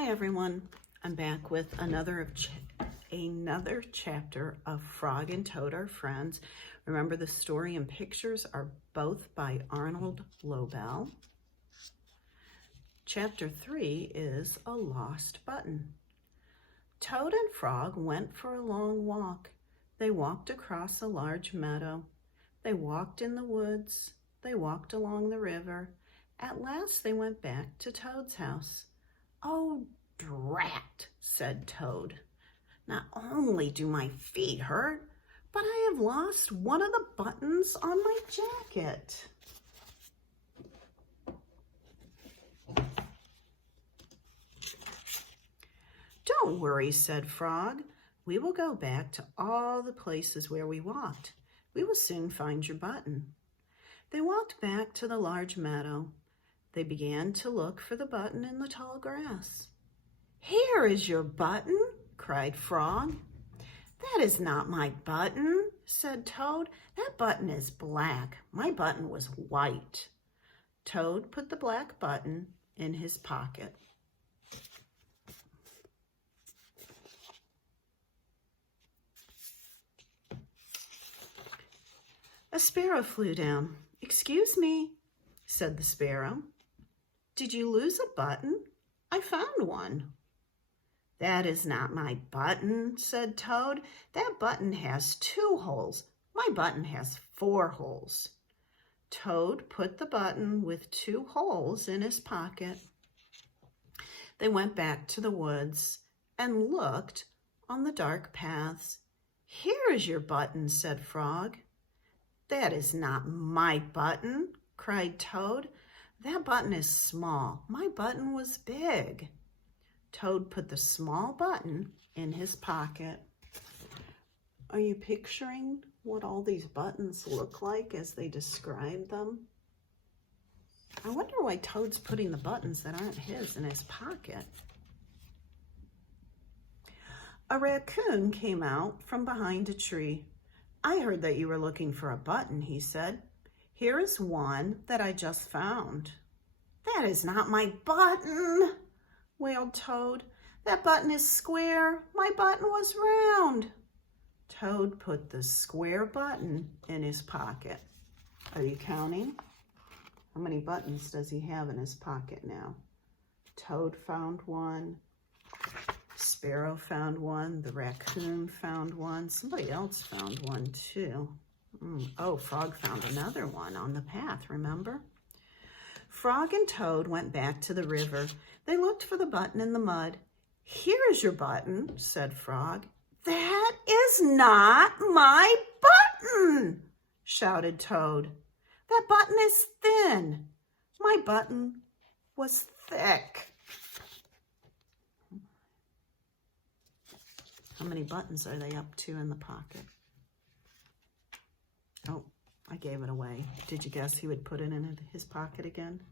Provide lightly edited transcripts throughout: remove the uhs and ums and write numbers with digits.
Hi everyone, I'm back with another chapter of Frog and Toad Are Friends. Remember, the story and pictures are both by Arnold Lobel. Chapter 3 is A Lost Button. Toad and Frog went for a long walk. They walked across a large meadow. They walked in the woods. They walked along the river. At last they went back to Toad's house. "Oh, drat," said Toad. "Not only do my feet hurt, but I have lost one of the buttons on my jacket." "Don't worry," said Frog. "We will go back to all the places where we walked. We will soon find your button." They walked back to the large meadow. They began to look for the button in the tall grass. "Here is your button," cried Frog. "That is not my button," said Toad. "That button is black. My button was white." Toad put the black button in his pocket. A sparrow flew down. "Excuse me," said the sparrow. "Did you lose a button? I found one." "That is not my button," said Toad. "That button has 2 holes. My button has 4 holes." Toad put the button with 2 holes in his pocket. They went back to the woods and looked on the dark paths. "Here is your button," said Frog. "That is not my button," cried Toad. "That button is small. My button was big." Toad put the small button in his pocket. Are you picturing what all these buttons look like as they describe them? I wonder why Toad's putting the buttons that aren't his in his pocket. A raccoon came out from behind a tree. "I heard that you were looking for a button," he said. "Here is one that I just found." "That is not my button," wailed Toad. "That button is square. My button was round." Toad put the square button in his pocket. Are you counting? How many buttons does he have in his pocket now? Toad found one. Sparrow found one. The raccoon found one. Somebody else found one too. Oh, Frog found another one on the path, remember? Frog and Toad went back to the river. They looked for the button in the mud. "Here is your button," said Frog. "That is not my button," shouted Toad. "That button is thin. My button was thick." How many buttons are they up to in the pocket? Oh, I gave it away. Did you guess he would put it in his pocket again?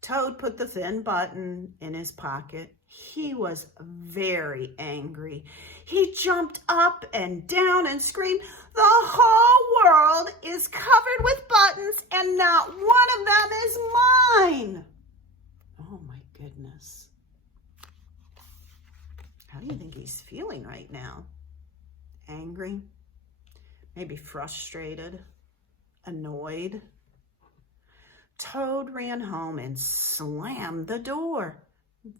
Toad put the thin button in his pocket. He was very angry. He jumped up and down and screamed, "The whole world is covered with buttons and not one of them is mine." Oh my goodness. How do you think he's feeling right now? Angry? Maybe frustrated? Annoyed? Toad ran home and slammed the door.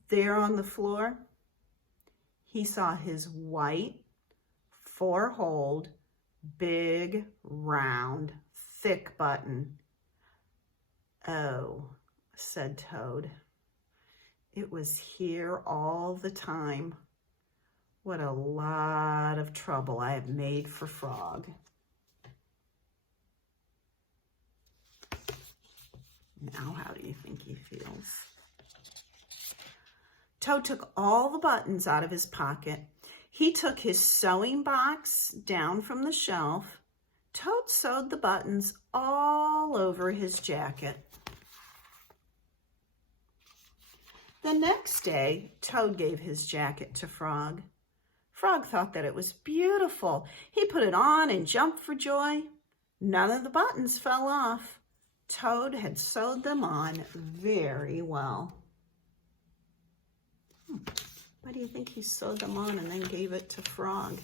There on the floor, he saw his white, 4-holed, big, round, thick button. "Oh," said Toad. "It was here all the time. What a lot of trouble I have made for Frog." Now, how do you think he feels? Toad took all the buttons out of his pocket. He took his sewing box down from the shelf. Toad sewed the buttons all over his jacket. The next day, Toad gave his jacket to Frog. Frog thought that it was beautiful. He put it on and jumped for joy. None of the buttons fell off. Toad had sewed them on very well. Why do you think he sewed them on and then gave it to Frog?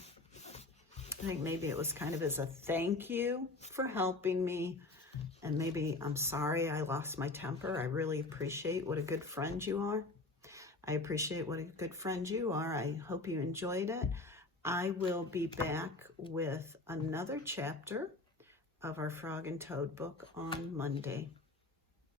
I think maybe it was kind of as a thank you for helping me. And maybe I'm sorry I lost my temper. I really appreciate what a good friend you are. I appreciate what a good friend you are. I hope you enjoyed it. I will be back with another chapter of our Frog and Toad book on Monday.